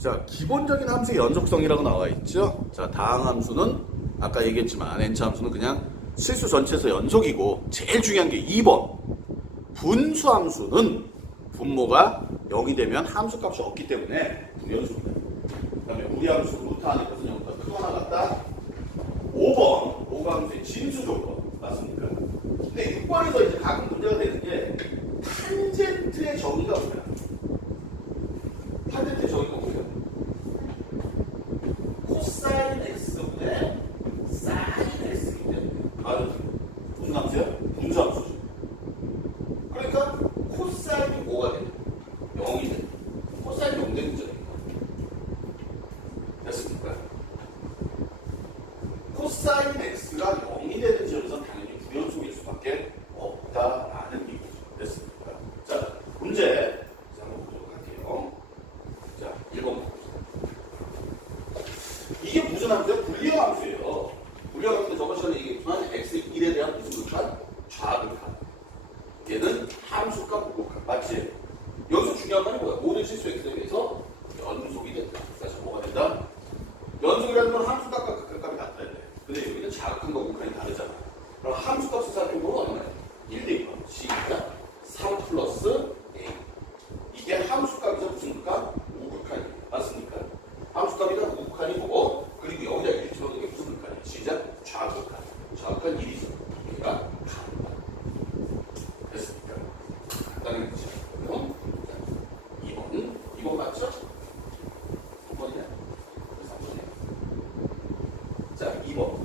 자, 기본적인 함수의 연속성이라고 나와 있죠. 자, 다항함수는 아까 얘기했지만 n차 함수는 그냥 실수 전체에서 연속이고, 제일 중요한 게 2번 분수함수는 분모가 0이 되면 함수값이 없기 때문에 불연속이다. 그 다음에 무리함수 루트 안에 것은 0보다 크거나 같다. 5번 오감수의 진수 조건 맞습니까? 근데 6번에서 이제 가끔 문제가 되는 게 탄젠트의 정의가 뭐야? 탄젠트의 정의가 뭐예요? 코사인 x분의 사인 x이기 때문에. 맞아. 무슨 함수야? 분수함수죠. 그러니까 코사인이 뭐가 돼? 0이 돼. 코사인이 0 되는 거죠. 됐습니까? 코사인 x가 0이 되는 지점에서는 당연히 불연속일 수밖에 없다라는 얘기죠. 됐습니까? 자, 문제 한번 보도록 할게요. 자, 1번 이게 무슨 함수예요? 불리형 함수예요. 불리형 함수는 저번 시간에 얘기했지만 x의 1에 대한 무슨 극한? 좌극한. 얘는 함수값, 무극한. 맞지? 여기서 중요한 말이 뭐야? 모든 실수 x에 대해서 연속이 된다. 그래서 뭐가 된다? 연속이라는 건 함수값과 극한값이 같아야 돼. 근데 여기는 자극한과 극한이 다르잖아. 그럼 함수값을 살펴보면 얼마야? 1대 2번. 시작. 3 플러스 a. 이게 함수값이죠. 무슨 극한? 우극한이에요. 맞습니까? 함수값이다 우극한이 뭐고, 그리고 여기다 1 집어넣는 게 무슨 극한이야? 시작. 좌극한. 좌극한 1이죠. 얘가 간다. 됐습니까? 간다는 거죠. 그럼 2번 맞죠? 2번이네? 3번이네. 자, 2번.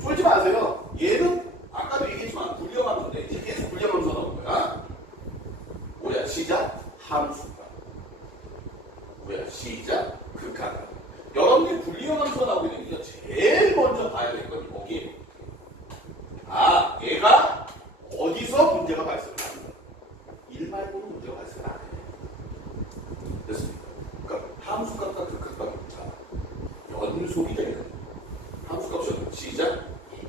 쫄지 마세요. 얘는 아까도 얘기했지만 불리형 함수인데 이제 계속 불리형 함수가 나온 거야. 뭐야? 시작. 함수가. 뭐야? 시작. 극한가. 여러분들이 불리형 함수가 나오게 되면 제일 먼저 봐야 될 건 여기에요. 아, 얘가 어디서 문제가 발생을 합니다. 1 말고는 문제가 발생을 안 해. 됐습니까? 그러니까 함수값과 극한값입니다. 연속이 되는 함수값이 시작 2.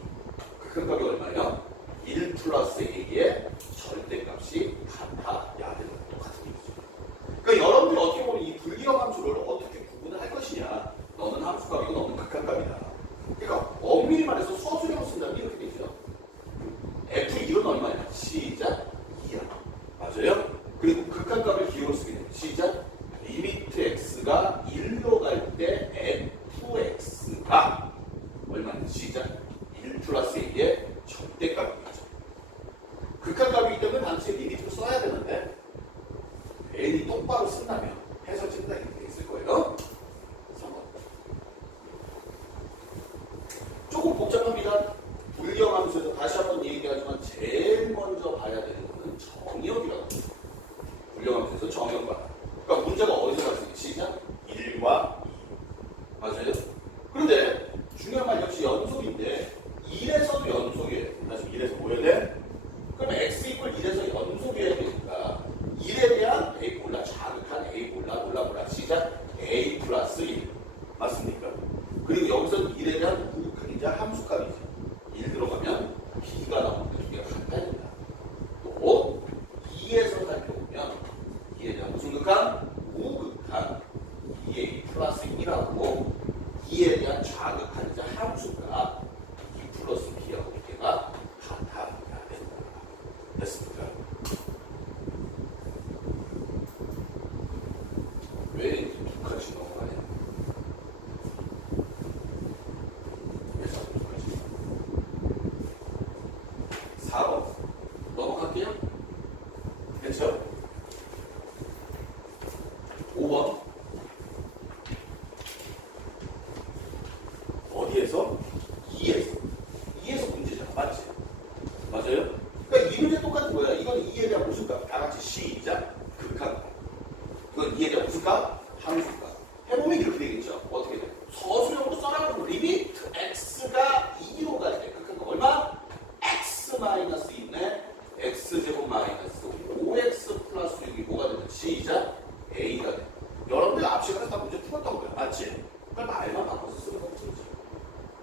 극한값이 얼마예요? 1 플러스 a의 절대값이 같아야 되는 똑같은 얘기죠. 그러니까 여러분들이 어떻게 보면 이 불리형 함수를 어떻게 구분을 할 것이냐. 너는 함수값이고 너는 극한값이다. 그러니까 엄밀히 말해서 수업수령을 쓴다면 이렇게 되죠. f1은 얼마냐? 시작 2야. 맞아요? 그리고 극한값을 기호로 쓰게 돼요. 시작 리미트 x가 1로 갈 때 fx가 얼마냐? 시작 1 플러스 a의 절대값이죠. 극한값이기 때문에 당시에 리미트를 써야 되는데 괜히 똑바로 쓴다면 해설책에다 이렇게 있을 거예요. 3번. 조금 복잡합니다. 불리형 함수에서 다시 한번 얘기하지만 제일 먼저 봐야 되는 거는 정의역이라고 합니다. 불리형 함수에서 정의역 봐라. 그러니까 문제가 어디서 발생해? 시작 1과 2. 맞아요? 그런데 중요한 말 역시 연속인데 1에서도 연속이에요. 다시 1에서 뭐여야 돼? 그럼 x 이퀄 1에서 연속이어야 되니까 1에 대한 a 몰라 자극한 a 몰라 시작 a 플러스 1 맞습니까? 그리고 여기서는 1에 대한 우극한이자 함수값이죠. 1 들어가면 b가 나오는데 두 개가 같아야 된다. 또 2에서 살펴보면 2에 대한 무슨 극한? 우극한 2a 플러스 1하고 2에 대한 좌극한이자 함수가 2 플러스 b하고 두 개가 같아야 된다. 됐습니까? 왜 이렇게 두 칸씩 넘어가냐? 왜 자꾸 두 칸씩 4번 넘어갈게요. 됐죠? 5번 어디에서? 2에서 문제잖아. 맞지? 맞아요? 그러니까 이 문제 똑같은 거야. 이건 2에 대한 무슨 값? 다 같이 시작 극한. 이건 2에 대한 무슨 값? 함수값. 해보면 이렇게 되겠죠. 어떻게 돼? 서술형으로 써라는 리미트 x가 2로 갈 때 극한값 얼마? x 마이너스 2네 x제곱 마이너스 5x 플러스 6이 뭐가 되는? 시작 a가 돼. 여러분들 앞 시간에 다 문제 풀었던 거야. 맞지? 그러니까 말만 바꿔서 쓰는 거 없죠.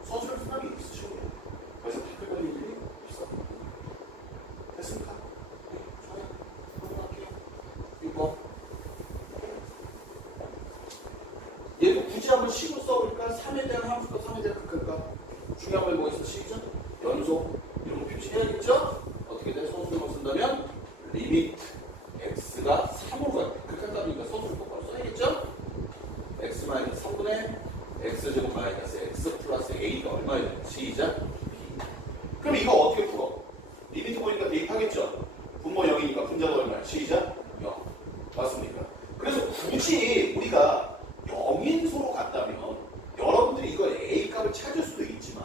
서술형 쓰는 게 있으시고 그래서 댓글 걸릴 일이 없어. 됐습니까? 네, 좋아요. 넘어갈게요. 6번 한번 식으로 써볼까? 3에 대한 함수값, 3에 대한 극한값. 중요한 건 뭐 있어? 식이죠? 연속. 이런 거 표시해야겠죠? 어떻게 돼? 소수를 쓴다면 리미트 x가 3으로 가요. 극한값이니까 소수를 똑바로 써야겠죠? x 마이너스 3분의 x제곱 마이너스 x 플러스 a가 얼마예요? 시작. b. 그럼 이거 어떻게 풀어? 리미트 보니까 대입하겠죠? 분모 0이니까 분자가 얼마야? 시작. 0. 맞습니까? 그래서 굳이 우리가 영인수로 갔다면 여러분들이 이거 a 값을 찾을 수도 있지만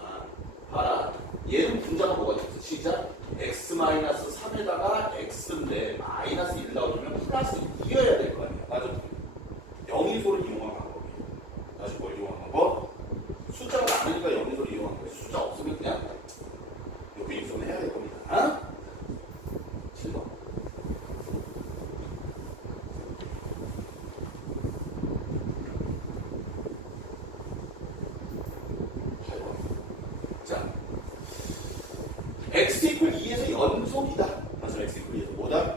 봐라. 얘는 분자가 뭐가 있어? 시작. x-3에다가 x인데 마이너스 1 나오면 플러스 2여야 될 거 아니야. 맞아? 영인소를 이용한 방법이에요. 다시 뭘 이용한 방법? 숫자가 많으니까 영인소를 이용한 거예요. 숫자 없으면 그냥 여기 인수는 해야 될 겁니다. 아? 7번. 8번. 자. x 이퀄 2에서 연속이다. 맞아, x 이퀄 2에서 뭐다?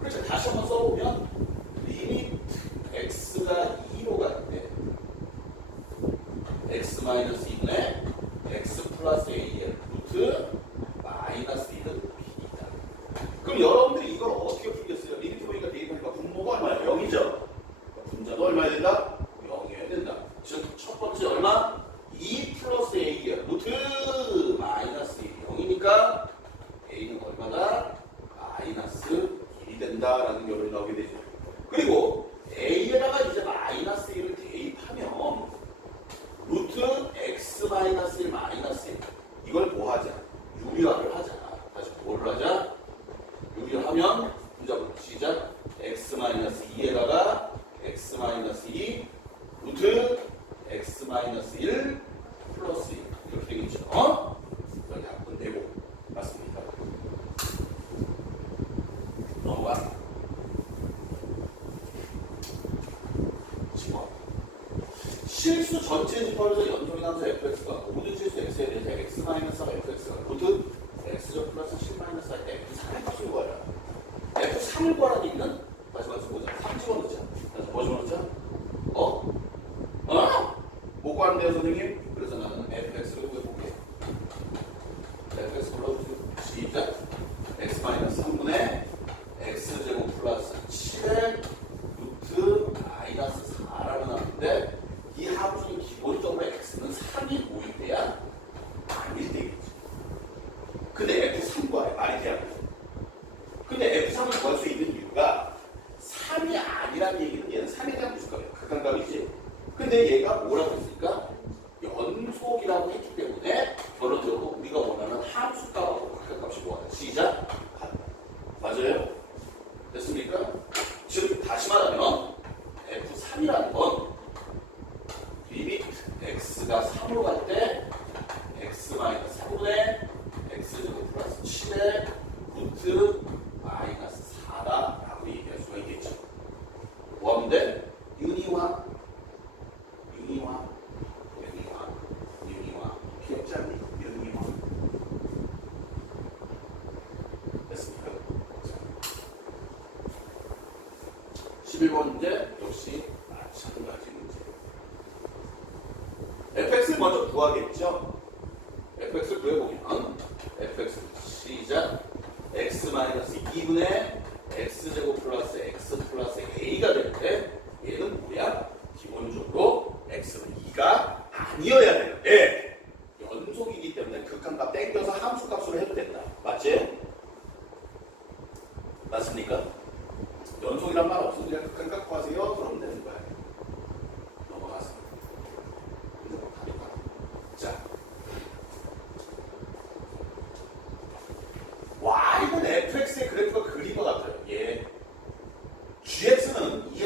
그렇죠. 다시 한번 써보면 리미트 x가 2로 갈 때 x 마이너스 2분의 x 플러스 a의 루트 마이너스 1은 b이다. 그럼 여러분들이 이걸 어떻게 풀겠어요? 리미트 보니까 대입하니까 분모가 얼마야? 0이죠. 분자도 얼마야 된다? 0이어야 된다. 즉 첫 번째 얼마? 2 플러스 a의 루트 마이너스 1이 0이니까 a는 얼마다? 마이너스 1이 된다라는 결론이 나오게 되죠. 그리고 a에다가 이제 마이너스 1을 대입하면 루트 x 마이너스 1 마이너스 1 이걸 뭐 하자? 유리화를 하자. 다시 뭐를 하자? 유리화를 하면 분자부터 시작. x 마이너스 2에다가 x 마이너스 2 루트 x 마이너스 1 플러스 1 이렇게 되겠죠. 어? 여기 한번 내고 맞습니까? 넘어가. 10번. 실수 전체 집합에서 연속이 함수 fx가 모든 실수 x에 대해서 x 마이너스 fx가 모두 x죠 플러스 7 마이너스 f3의 값을 구하라. f3을 구하라는 얘기는 다시 말해서 보자. 3 집어넣자. 다시 뭐 집어넣자? 못 구하는데요 선생님? 그래서 나는 fx를 구해볼게. fx 불러주세요. 시작. x 마이너스 3분의 x제곱 플러스 7의 루트 마이너스 4라고 나왔는데 이 함수는 기본적으로 x는 3이 모일 아닐 때겠지. 근데 f3 구하래. 말이 돼야 돼. 근데 f3을 구할 수 있는 이유가 3이 아니라는 얘기는 얘는 3에 대한 무수값이야. 극한값이지. 근데 얘가 뭐라고 했으니까 연속이라고 했기 때문에 결론적으로 우리가 원하는 함수값하고 극한값이 뭐하다. 시작. 같다. 맞아요? 됐습니까? 즉 다시 말하면 f3이라는 건 리미트 x가 3으로 갈 때 x 마이너스 3분의 x제곱 플러스 7의 루트 마이너스 4다라고 얘기할 수가 있겠죠. 뭐 하면 돼? 유니화 귀엽지 않니? 유니화 됐습니까? 11번 문제 역시 마찬가지 문제. fx를 먼저 구하겠죠. fx를 구해보면 fx 시작. x 마이너스 2분의 x제곱 플러스 x 플러스 a가 될 때 얘는 뭐야? 기본적으로 x는 2가 아니어야 돼요. 네. 연속이기 때문에 극한값 땡겨서 함수값으로 해도 된다. 맞지? 맞습니까? 연속이란 말 없으면 그냥 극한값 구하세요. 그러면 되는 거야. 넘어가서. 자. 와, 이건 fx의 그래프가 그린 것 같아요. 예. gx는 이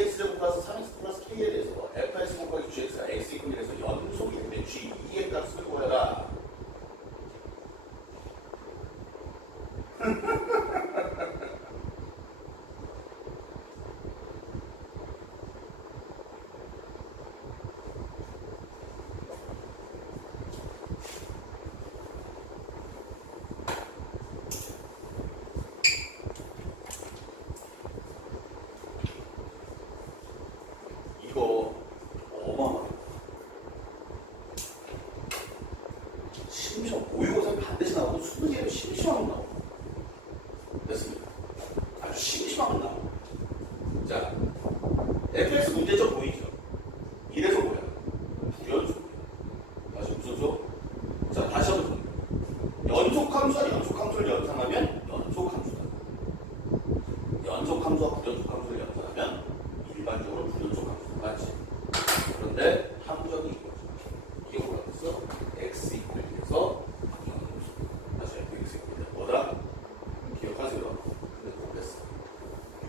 fx 문제점 보이죠? 이래서 뭐야? 불연속이야. 다시 무슨 속? 자, 다시 한번 봅니다. 연속함수와 연속함수를 연산하면 연속함수다. 연속함수와 불연속함수를 연산하면 일반적으로 불연속함수다. 맞지? 그런데 함정이 이거죠. 이게 뭐라 그랬어? x 이퀄해서 연속. 다시 fx 이퀄 뭐다? 기억하세요. 근데 못했어.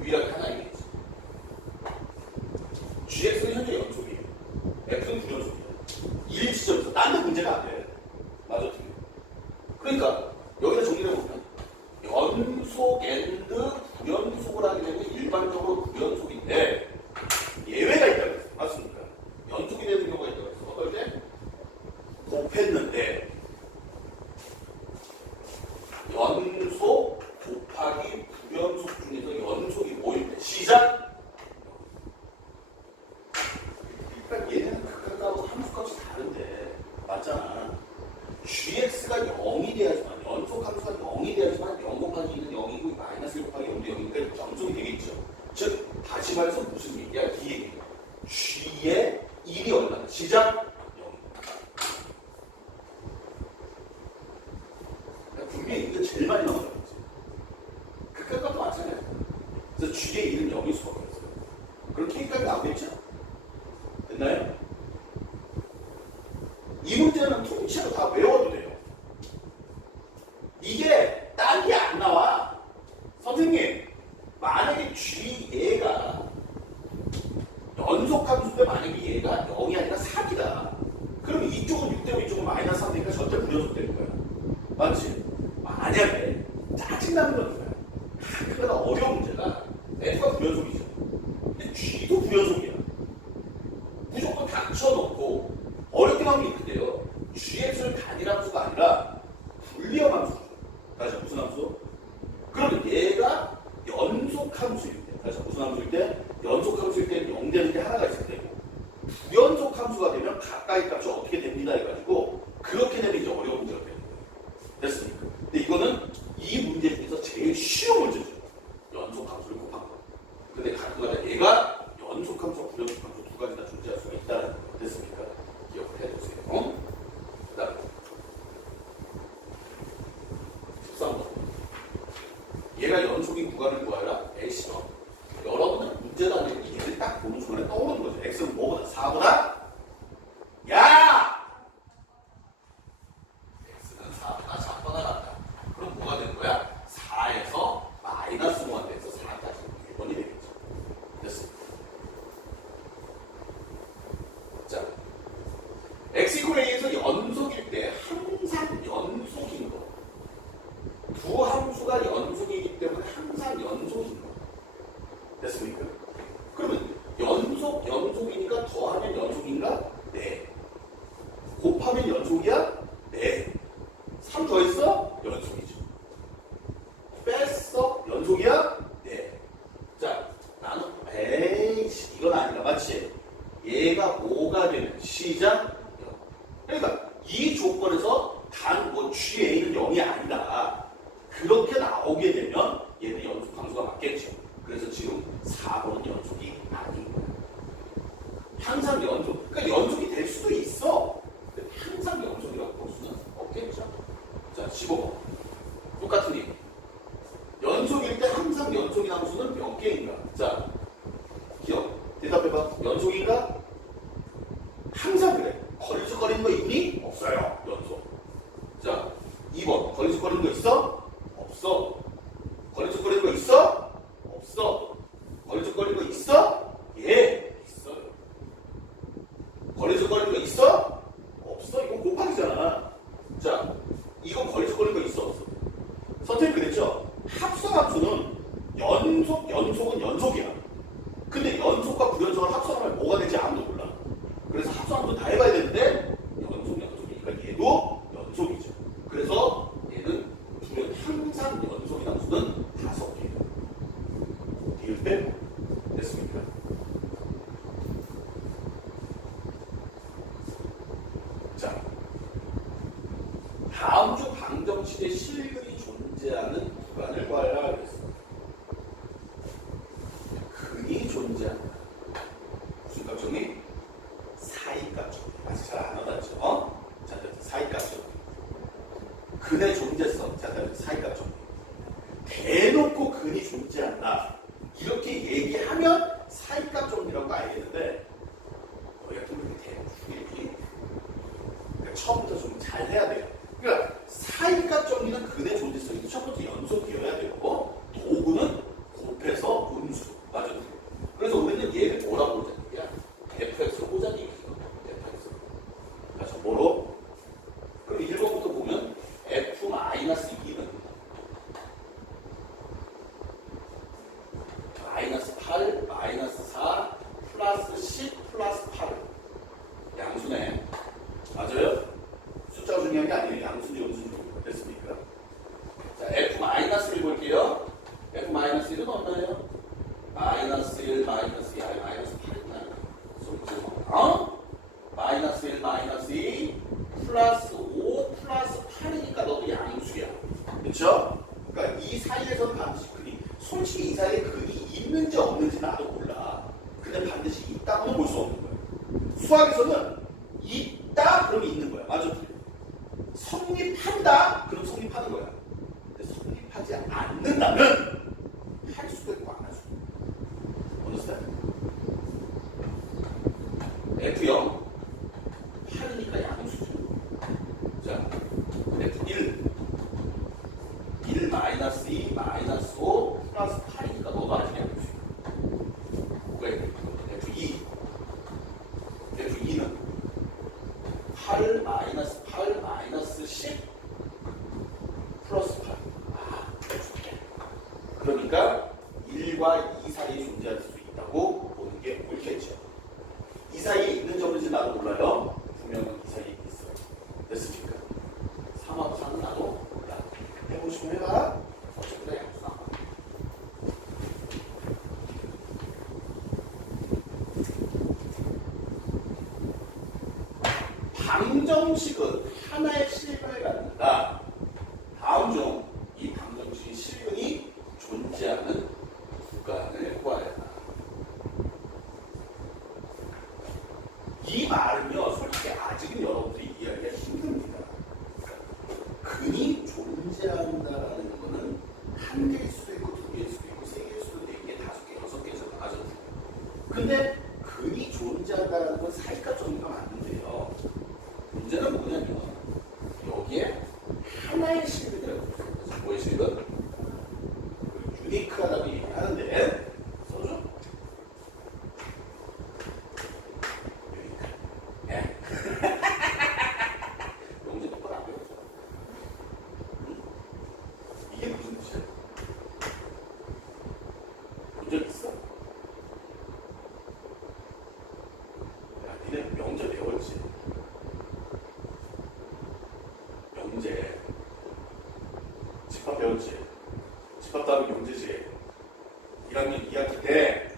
유일하게 하나 있겠지. gx는 현재 연속이에요. x는 불연속이에요. 1지점에서 딴 데 문제가 안 돼. 맞아, 틀려. 그러니까 여기다 정리를 해보면 연속 앤드 불연속을 하게 되면 일반적으로 불연속인데 예외가 있다고 했어. 맞습니까? 연속이 되는 경우가 있다고 했어. 어떨 때? 곱했는데 연속 곱하기 불연속 중에서 연속이 뭐일 때? 시작! 그러니까 얘는 극각하고 함수값이 다른데 맞잖아. gx가 0이 돼야지만 연속함수가 0이 돼야지만 0 곱하기 2는 0이고 마이너스 1 곱하기 0도 0이니까 연속이 되겠죠. 즉 다시 말해서 무슨 얘기야? 이 얘기야. g의 1이 얼마나? 시작! 0. 분명히 이거 제일 많이 나온다고 했지. 극각값도 마찬가지야. 그래서 g의 1은 0일 수밖에 없어요. 그럼 k값이 나오겠죠? 됐나요? 이 문제는 통째로 다 외워도 돼요. 이게 딴 게 안 나와. 선생님, 만약에 g 얘가 연속함수인데 만약에 얘가 0이 아니라 3이다. 그럼 이쪽은 6 되고 이쪽은 마이너스 3 되니까 절대 불연속 되는 거야. 맞지? 만약에 짜증나는 건 거야. 그러다 어려운 문제가 f가 불연속이죠. 근데 g도 불연속이야. 무조건 닥쳐놓고 어렵게 하면 이렇게 돼요. gx를 단일함수가 아니라 불리함함수죠. 다시 무슨 함수? 그러면 얘가 연속함수일 때, 다시 무슨 함수일 때? 연속함수일 때는 0 되는 게 하나가 있을 테고 불연속함수가 되면 가까이 값이 어떻게 됩니다 해가지고 그렇게 되면 이제 어려운 문제가 되는 거예요. 됐습니까? 근데 이거는 이 문제 중에서 제일 쉬운 문제죠. 연속함수를 곱한 거. 근데 가끔가다 얘가 연속함수와 불연속함수 두 가지 다 존재할 수가 있다는 거. 됐습니까? 기억을 해주세요. 그 다음에 13번. 얘가 연속인 구간을 구하라. A시죠. 여러분은 문제도 아니고 얘를 딱 보는 순간에 떠오르는 거죠. X는 뭐보다? 4보다? 야! X는 4보다 작거나 같다. 그럼 뭐가 되는 거야? 4에서 마이너스 5가 돼서 4까지 1번이 되겠죠. 됐습니다. 자, x=a에서 연속일 때 항상 연속인 거. 두 함수가 연속이기 때문에 항상 연속인 거. 됐습니까? 그러면 연속이니까 더하면 연속인가? 네. 곱하면 연속이야? 네. 3 더했어? 연속이죠. 뺐어? 연속이야? 네. 자, 나는 에이씨 이건 아니다. 맞지? 얘가 5가 되면 시작? 그러니까 이 조건에서 단 뭐 GA는 0이 아니다. 그렇게 나오게 되면 얘는 연속함수가 맞겠죠. 그래서 지금 4번은 연속이 아닌 거야. 항상 연속. 그러니까 연속이 될 수도 있어. 근데 항상 연속이라고 볼 수는 없겠죠. 자, 15번. 똑같은 얘기. 연속일 때 항상 연속인 함수는 몇 개인가? 자, 기억. 대답해봐. 연속인가? 항상 그래. 걸리적거리는 거 있니? 없어요. 연속. 자, 2번. 걸리적거리는 거 있어? 없어. 걸리적거리는 거 있어? 없어. 걸리적거리는 거 있어? 예, 있어요. 걸리적거리는 거 있어? 없어. 이건 곱하기잖아. 자, 이건 걸리적거리는 거 있어? 없어? 선택 그랬죠? 합성함수는 연속은 연속이야. 근데 연속과 불연속을 합성하면 뭐가 될지 아무도 몰라. 그래서 합성함수 다 해봐야 되는데 연속이니까 얘도 연속이죠. 그래서 얘는 항상 연속인 함수는 5개예요. 디귿 빼고. 됐습니까? 자, 다음 중 방정식의 실근이 존재하는 구간을 구하라 그랬어. 근이 존재한다. 존재성, 자, 사이값 정리. 대놓고 근이 존재한다. 이렇게 얘기하면 사이값 정리라고 알겠는데, 너희가 좀 이렇게 대놓고 얘기. 그러니까 처음부터 좀 잘 해야 돼요. 그러니까 사이값 정리는 근의 존재성이 첫 번째 연속이어야 되고, 도구는 곱해서 음수. 맞아. 그래서 우리는 얘를 뭐라고 보자는 거야? fx로 보자는 얘기죠. fx. 그래서 뭐로? 그럼 1번부터 보면 f-2는 -8, -4, 플러스 10, 플러스 8. 양수네. 맞아요? 숫자가 중요한 게 아니에요. 양수인지 음수인지 됐습니까? 자, f-1 볼게요. f-1은 얼마예요? -1, -2, -8이구나. -1, -2, 플러스 5, 플러스 8이니까 너도 양수야. 그렇죠? 그러니까 이 사이에서는 반드시 근이, 솔직히 이 사이에 근이 있는지 없는지 나도 몰라. 근데 반드시 있다고는 볼 수 없는 거야. 수학에서는 있다 그러면 있는 거야. 맞아? 성립한다 그럼 성립하는 거야. 근데 성립하지 않는다면 할 수도 있고 안 할 수도 있고. understand? F0 8이니까 양수죠. 자, F1 1 마이너스 2 마이너스 5 플러스 8이니까 너도 아직 양수야. 뭐가 있냐? F2 F2는 8 마이너스 8 마이너스 10 플러스 8. 그러니까 1과 2 사이에 존재할 수 있다고 보는 게 옳겠죠. 이 사이에 있는지 없는지 나도 몰라요. 분명은 이 사이에 있어요. 됐습니까? 3하고 4는 나도 몰라. 해보고 싶으면 해봐. 어쨌든 양수 나와. 방정식은 하나의 실근을 갖는다. 다음 중 이 방정식의 실근이 존재하는 구간을 구하여라. 이 말은요, 솔직히 아직은 여러분들이 이해하기가 힘듭니다. 근이 존재한다라는 거는 한 개일 수도 있고, 두 개일 수도 있고, 세 개일 수도 있고, 네 개, 다섯 개, 여섯 개잖아. 맞아. 근데 근이 존재한다라는 건 사이값 정리가 맞는데요. 문제는 뭐냐면, 여기에 하나의 실근이라고 해요. 뭐의 실근? 유니크하다고 얘기하는데, 써줘. 영재 똑바로 안 배웠죠? 이게 무슨 뜻이야? 본 적 있어? 야, 니네 명제 배웠지? 명제. 집합 배웠지? 집합 답은 명제지? 1학년 2학기 때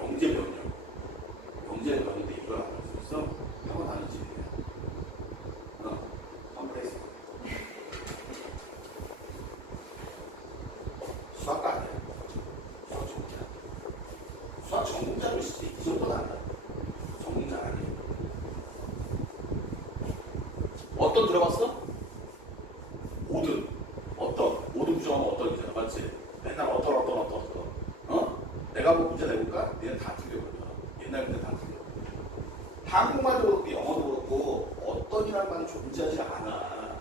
명제 배웠냐고. 명제 배웠는데 이걸 안 할 수 있어? 학원 다니지. 한번 했어. 수학과 아니야. 수학 전공자. 수학 전공자로 이 정도는 안다. 전공자 아니야. 어떤 들어봤어? 모든. 어떤. 모든 부정은 어떤이잖아. 맞지? 맨날 어떤. 내가 뭐 문제 내볼까? 얘는 다 틀려버려. 옛날 문제 다 틀려. 한국말도 그렇고 영어도 그렇고 어떤이라는 말이 존재하지 않아.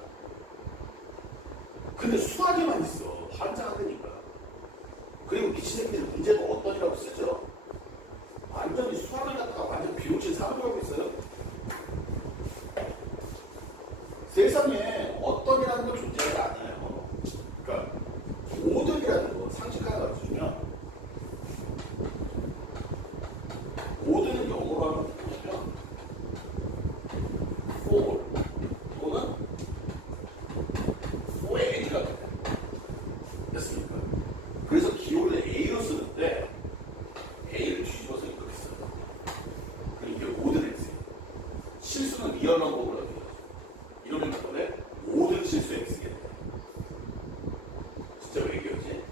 근데 수학에만 있어. 한자 안 되니까. 그리고 미친 새끼들 문제도 어떤이라고 쓰죠. 완전히 수학을 갖다가 완전 비웃진 사람을 하고 있어요. 세상에 어떤이라는 건 존재하지 않아요. 그러니까 모든이라는 거 상식 하나 가르쳐주면, 모든은 영어로 하면 뭐냐면 for 또는 for any가 돼. 됐습니까? 그래서 기호를 A로 쓰는데 A를 뒤집어서 이렇게 써요. 그리고 이게 모든 X예요. 실수는 리얼 넘버로 돼요. 이러면 그거에 모든 실수 X게 돼요. 진짜 왜 얘기하지?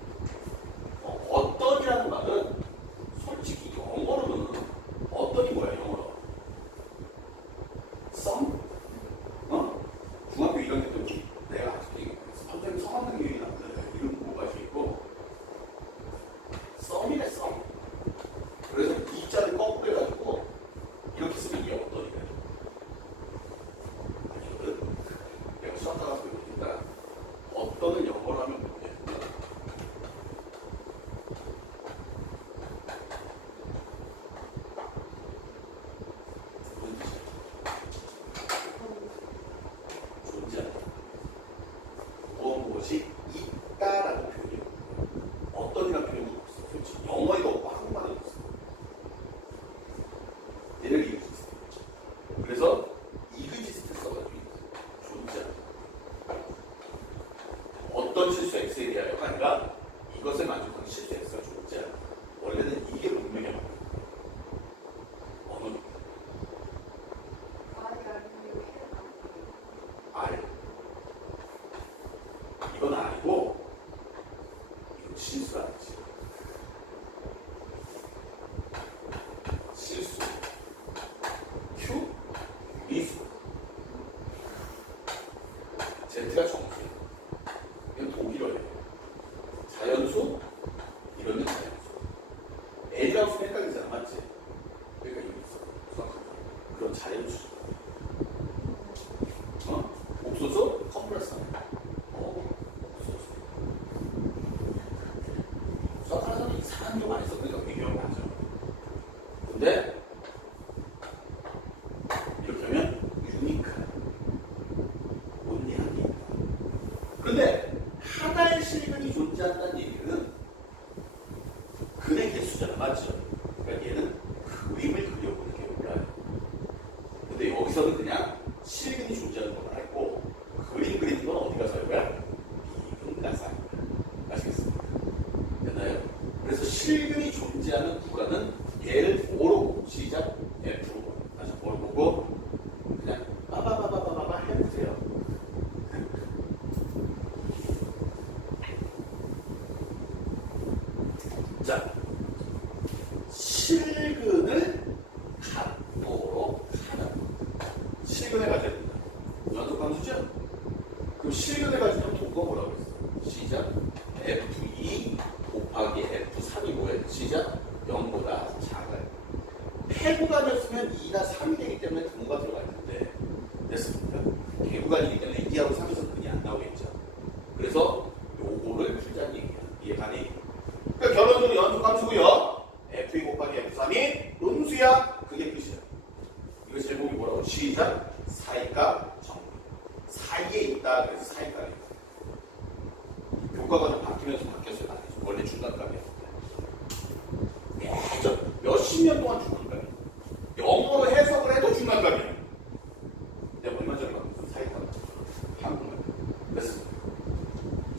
실수 아니지. 실수. Q, 미수. Z가 정수. 이건 독일어예요. 자연수, 이러면 자연수. L이라고 쓰면 헷갈리잖아, 맞지? 그러니까 여기 있어. 수학하면. 그런 자연수. 옥수수, 컴플렉스. 옥수수. 수학하는 사람이 이상한 게 많이 있어. 그러니까 비교하면 하죠. 근데, 이렇게 하면 유니크한. 온리한 게 있다. 그런데, 하나의 실근이 존재한다는 얘기는 근의 개수잖아, 맞죠? 그러니까 얘는 그림을 그려보는 게 몰라요. 근데 여기서는 그냥 실근이 존재하는 것만 했고 그림 그리는 건 어디 가서 할 거야? 미분 가서 할 거야. 아시겠습니까? 됐나요? 그래서 실근이 존재하는 구간은 얘를 O로 시작 F로 다시 O를 보고 그냥 빠바바바바바 해보세요. 자, 실근을 각도로 하는 실근을 가져야 된다. 연속함수죠? 그럼 실근을 가지면 도가 뭐라고 했어? 시작 F2 곱하기 F3이 뭐예요? 시작 0보다 작아요. 폐구간이었으면 2나 3이 되기 때문에 등호가 들어갈 텐데 됐습니까? 개구간이기 때문에 2하고 3에서 근이 안 나오겠죠. 그래서 요거를 풀자는 얘기야. 이해가니? 그러니까 결론적으로 연속함수고요. F2 곱하기 F3이 음수야. 그게 끝이야. 이거 제목이 뭐라고? 시작 사이값 정리. 사이에 있다. 그래서 사이값이 있다. 교과가 좀 바뀌면서 바뀌었어요. 원래 중간값이었는데 예전 몇십 년 동안 중간값이야. 영어로 해석을 해도 중간값이야. 내가 얼마 전에 봤거든. 사이값 한국말. 그래서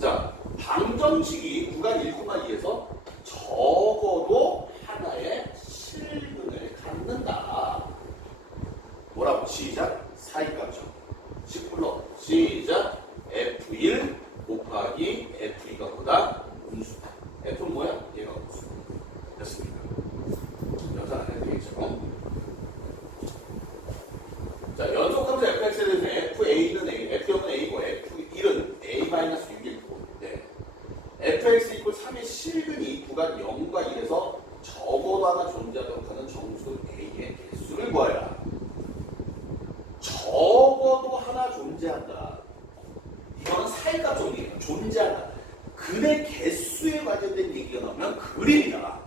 자, 방정식이 구간 1,2에서 적어도 하나의 실근을 갖는다. 뭐라고? 시작 사이값 정리. 10불러 시작 F1 곱하기 F2가 보다 음수다. F는 뭐야? 얘가 음수. 됐습니까? 연산 안 해도 되겠죠? 자, 연속함수 fx에 대해서 fa는 a, f0은 a고 f1은 a-6일 거인데 fx 이퀄 3의 실근이 구간 0과 1에서 적어도 하나 존재하도록 하는 정수 a의 개수를 구하여라. 적어도 하나 존재한다. 이거는 사이값 정리예요. 존재한다. 근의 개수에 관련된 얘기가 나오면 그림이다.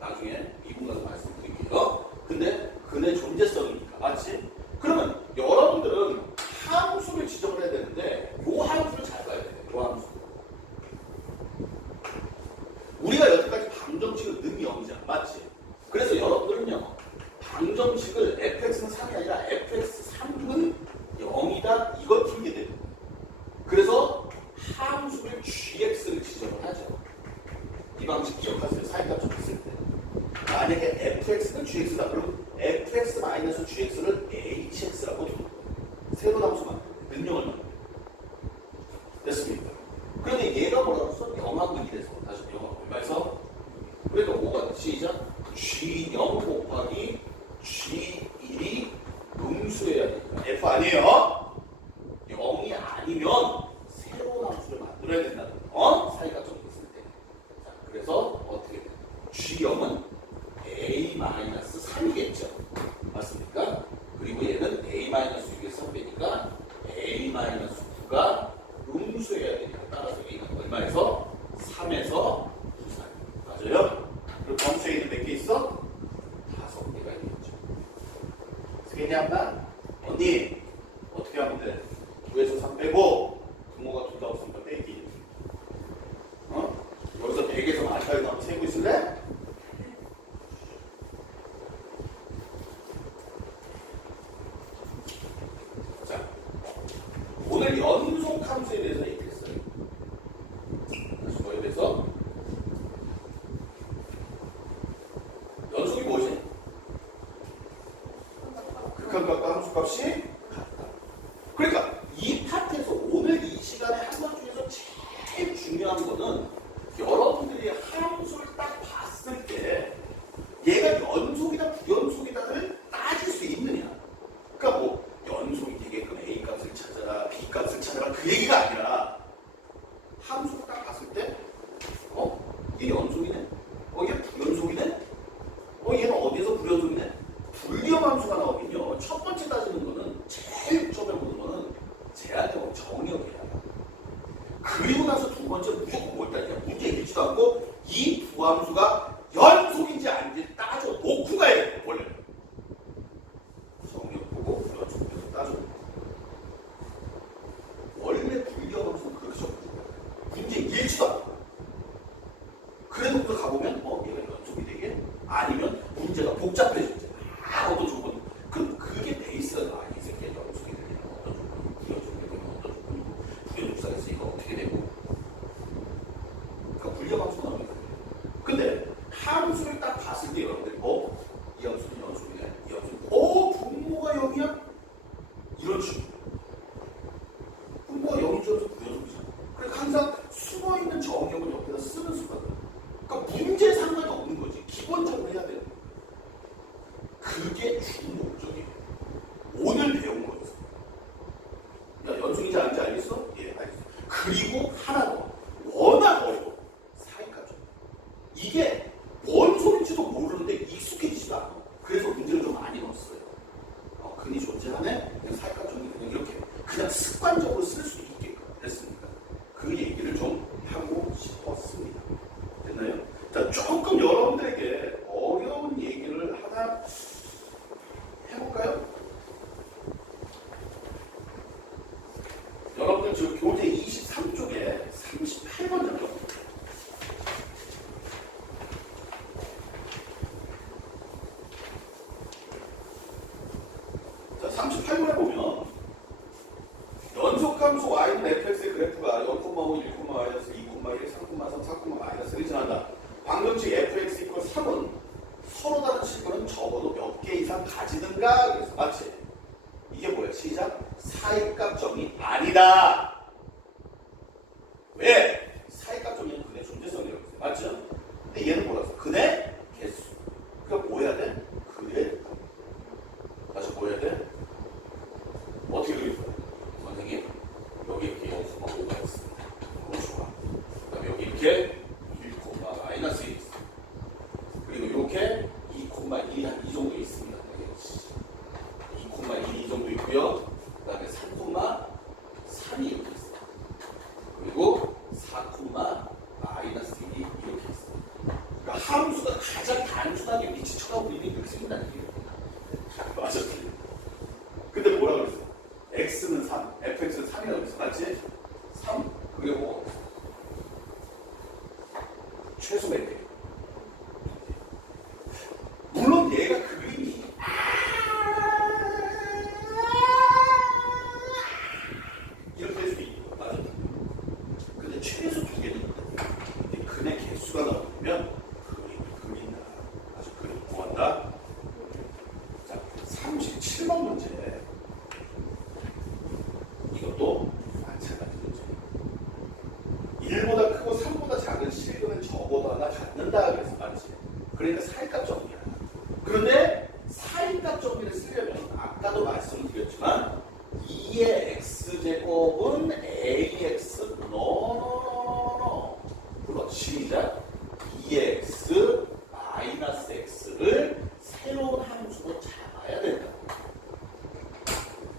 나중에 이분 가서 말씀드릴게요. 근데 근의 존재성이니까. 맞지? 그러면 여러분들은 함수를 지정을 해야 되는데 요 함수를 잘 봐야 돼요. 요 함수. 우리가 여태까지 방정식을 는 0이잖아. 맞지? 그래서 여러분들은요. 방정식을 fx는 3이 아니라 fx3은 0이다. 이걸 풀게 됩니다. 그래서 함수를 gx를 지정을 하죠. 이 방식 기억하세요. 사이값 좀 있을 때. 만약에 fx는 gx다. 그럼 fx-gx를 hx라고 두는 거예요. 새로운 함수만 능력을 만들어요. 됐습니까? 그런데 얘가 뭐라고 했어? 0하고 1에서 다시 0하고 얼마에서? 그러니까 뭐가 시작 g0 곱하기 g1이 음수여야 되니까 f 아니에요? 0이 아니면 새로운 함수를 만들어야 된다는 거. 사이가 좀 있을 때. 자, 그래서 어떻게 돼? g0은 a-3이겠죠. 맞습니까? 그리고 얘는 a-6의 선배니까 a-9가 음수여야 되니까 따라서 a는 얼마에서? 3에서 9살. 맞아요? 그리고 범수 a는 몇 개 있어? 5개가 있겠죠. 세 개냐 한다? 언니 어떻게 하면 돼? 9에서 3 빼고 부모가 둘 다 없으니까 빼기. 여기서 100에서 만까지 나오면 세고 있을래? 자, 오늘 연속함수에 대해서 얘기했어요. 다시 뭐에 대해서? 연속이 무엇이? 극한값과 함수값이 같다. 그러니까 이 파트에서 오늘 이 시간에 한 것 중에서 제일 중요한 거는 함수가 연속인지 아닌지 따져 놓고 가야 돼요. 원래 정역 보고 연속해서 따져 놓고. 원래 불리한 함수는 그렇게 적혀요. 문제 일치도 않아. 그래도 또 가보면 얘가 연속이 되게 아니면 문제가 복잡해지죠. 어떤 조건이 그럼 그게 베이스가 이 새끼가 연속이 되면 어떤 조건이 불연속이 되면 어떤 조건이 불연속사가 있으니까 어떻게 되고 그러니까 불리한 함수가 나오는 거예요. 근데 함수를 딱 봤을 때 여러분들이 이 함수는 연속이네 이 함수는 분모가 0이야? 이런 식으로 분모가 0인 줄 알아서 불연속이잖아. 그러니까 항상 숨어있는 정역을 옆에다 쓰는 수가 돼요. 그러니까 문제에 상관이 없는 거지. 기본적으로 해야 돼요. 그게 주 목적이에요. 오늘 배운 거였어. 야, 연속인지 아닌지 알겠어? 예, 알겠어. 그리고 하나 더. 워낙 어려워. 사이값. 이게 뭔 소리인지도 모르는데 익숙해지지도 않아. 그래서 문제를 좀 많이 넣었어요. 근이 존재하네? 그냥 사이값 정리 그냥 이렇게. 그냥 습관적으로 쓸 수 있게끔 했습니다. 그 얘기를 좀 하고 싶었습니다. 됐나요? 자, 조금 여러분들에게 어려운 얘기를 하나 해볼까요? 여러분들 지금 교재 23쪽에 38번 잡죠. 자, 38번에 보면 연속함수 y는 fx의 그래프가 0,5, 1, 마이너스 2, 1, 3, 3, 4, 마이너스 1이 지난다. 방정식 fx 이퀄 3은 서로 다른 실권은 적어도 몇 개 이상 가지는가? 그래서 맞지? 이게 뭐야? 시작. 사이값정이 아니다. 왜? 사이값정이는 근의 존재성이라고 했어요. 맞죠? 근데 얘는 뭐라고 했어? 근의 개수. 그러니까 뭐 해야 돼? 근의 다시 뭐 해야 돼? 어떻게 그릴 거야? 선생님 여기 이렇게 0,5가 있습니다. 너무 좋아. 그 다음에 여기 이렇게 1, 마이너스 1 있어. 그리고 이렇게 2,1이 한 이 정도 있습니다. 2,1이 이 정도 있고요. 그 다음에 3,3이 이렇게 있어. 그리고 4, 마이너스 1이 이렇게 있어. 그러니까 함수가 가장 단순하게 밑이 쳐다보고 있는 이렇게 생긴다는 얘기예요. 맞아. 근데 뭐라 그랬어? x는 3, fx는 3이라고 했어. 맞지? 3? 그게 뭐? 최소 몇 개? 물론 얘가 그림이 이렇게 될 수도 있고 맞아. 근데 최소 두 개는 있다. 근의 개수가 나오면 그림을 그린다. 아주 그림 구한다. 자, 37번 문제. 이것도 마찬가지 문제. 1보다 크고 3보다 작은 실근은 적어도 하나 갖는다. 그래서 맞지? 그러니까 사이값 정리야. 그런데 사이값 정리를 쓰려면 아까도 말씀드렸지만 2의 x제곱은 ax 노노노노노 그렇지. 시작. 2의 x 마이너스 x를 새로운 함수로 잡아야 된다.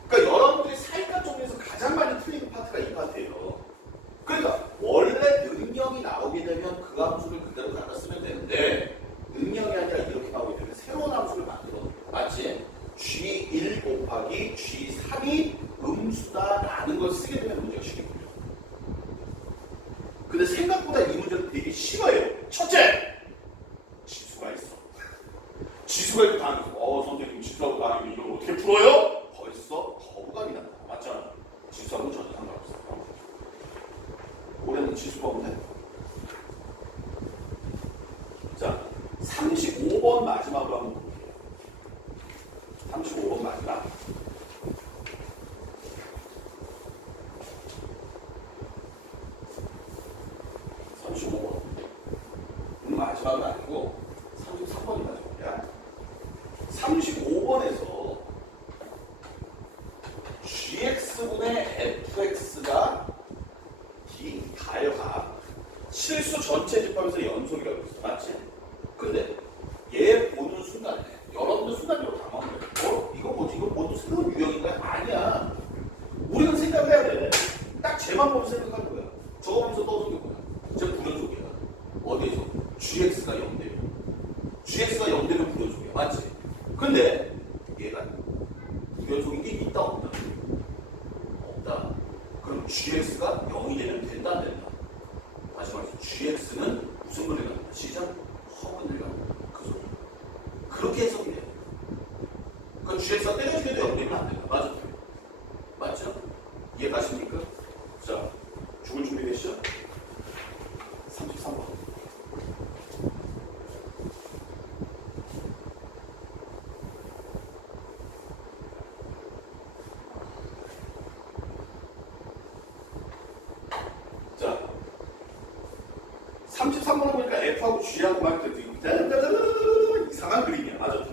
그러니까 여러분들이 사이값 정리에서 가장 많이 틀리는 파트가 이 파트예요. 그러니까 원래 능력이 나오게 되면 그 함수를 그대로 갖다 쓰면 되는데 능력이 아니라 이렇게 나오게 되면 새로운 함수를 만들어 놓는 거야. 맞지? G1 곱하기 G3이 음수다라는 걸 쓰게 되면 문제가 쉽게 풀려. 근데 생각보다 이 문제는 되게 쉬워요. 첫째! 지수가 있어. 지수가 이렇게 다니고 선생님 지수하고 다니면 이걸 어떻게 풀어요? 벌써 거부감이 난다. 맞잖아. 지수하고는 전혀 상관없어. 올해는 지수 보면 돼. 자, 35번 마지막으로 한번 볼게요. 35번 마지막. 오늘 마지막은 아니고 33번이 마지막이야. 35번에서 gx분의 fx가 d 가요가 실수 전체 집합에서 연속이라고 했어. 맞지? 근데 얘 보는 순간에 여러분들 순간적으로 당황해요. 이거 뭐지? 이거 뭐 또 새로운 유형인가? 아니야. 우리는 생각을 해야 돼. 딱 쟤만 보면 생각하는 거야. 저거 보면서 떠오르는 게 뭐야? 쟤 불연속이야. 어디에서? gx가 0되면 gx가 0되면 불연속이야. 맞지? 근데 얘가 불연속인 게 있다 없다? 없다. 그럼 gx가 0이 되면 된다 안 된다? 다시 말해서 gx는 무슨 근리가 된다? 시작? 허근리가 된다. 그 소리. 그렇게 해석이 돼. 그러니까 gx가 때려주게도 0 되면 안 된다. 맞아? 맞죠? 이해 가십니까? 자, 죽을 준비 되시죠? 33번. 자, 33번을 보니까 F하고 G하고 막 이상한 그림이야. 맞아?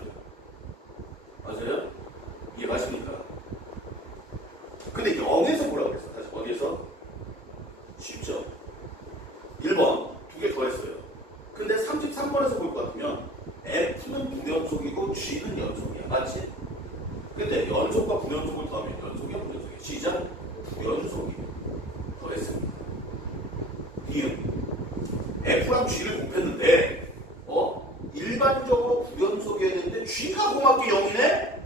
맞아요? 이해 가십니까? 근데 0에서 뭐라고 그랬어? 다시 어디에서? 쉽죠? 1번 두 개 더했어요. 근데 33번에서 볼 것 같으면 F는 불연속이고 G는 연속이야. 맞지? 근데 연속과 불연속을 더하면 연속이야 불연속이야? 시작? 불연속이 더했습니다. 이은 F랑 G를 곱했는데 일반적으로 불연속이어야 되는데 G가 고맙게 0이네?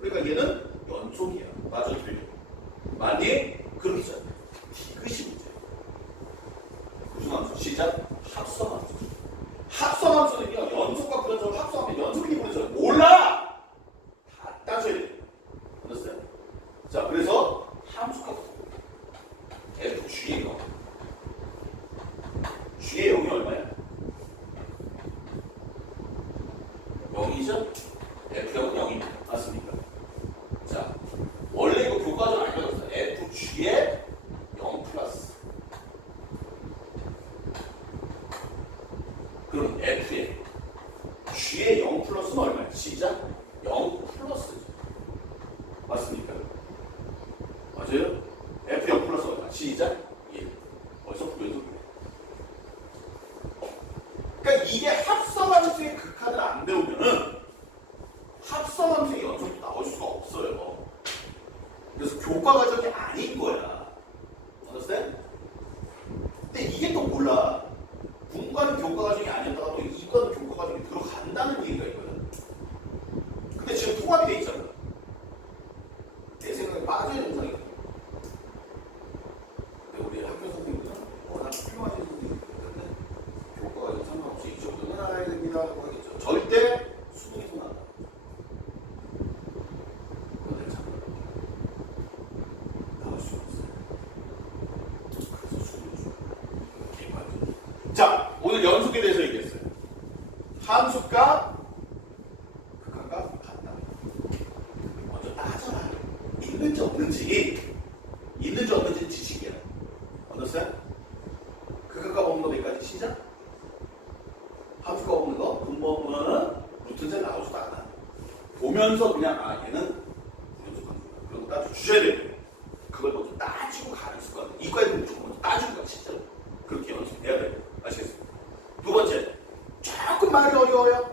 그러니까 얘는 연속이야. 맞아? 틀려? 맞니? 그렇게 잖아. 디귿이 문제야. 무슨 함수? 시작? 합성함수. 합성함수는요, 연속과 불연속을 합성하면 연속이 불연속 몰라! 다 따져야 돼. 알았어요? 자, 그래서 함수값 F, G의 0. G의 0이 얼마야? 0이죠? F형은 0입니다. 맞습니까? 자, 원래 이거 교과전 안 읽었어요. FG의 0 플러스. 그럼 F의 G의 0 플러스는 얼마야? 시작? 0 플러스죠. 맞습니까? 맞아요? F 0 플러스 얼마? 시작? 1. 벌써 불연속이네. 그러니까 이게 합성함수의 극한을 안 배우면은 합성함수의 연속도 나올 수가 없어요. 그래서 교과 과정이 아닌 거야. understand? 근데 이게 또 몰라. 문과는 교과 과정이 아니었다가 또 이과는 교과 과정이 들어간다는 얘기가 있거든. 근데 지금 통합이 돼 있잖아. 내 생각에 빠져야 되는 상황이거든. 근데 우리 학교 선생님들은 워낙 훌륭하신 선생님들이 때문에 교과 과정 상관없이 이 정도는 알아야 됩니다 하고 하겠죠. 절대 수능이 또 나온다. 자, 오늘 연속에 대해서 얘기했어요. 함수값, 극한값 같다. 먼저 따져라. 있는지 없는지 지식이야. understand? 극한값 없는 거 몇가지 시작? 함수값 없는 거, 분모 없는 루트제 나오지도 않아. 보면서 그냥 얘는 불연속한 거야. 그런 거 따져 주셔야 돼요. 그걸 먼저 따지고 가는 습관. 이과에도 무조건 먼저 따지고 가, 진짜로. 그렇게 연습해야 돼요. 아시겠습니까? 두 번째, 조금 말이 어려워요.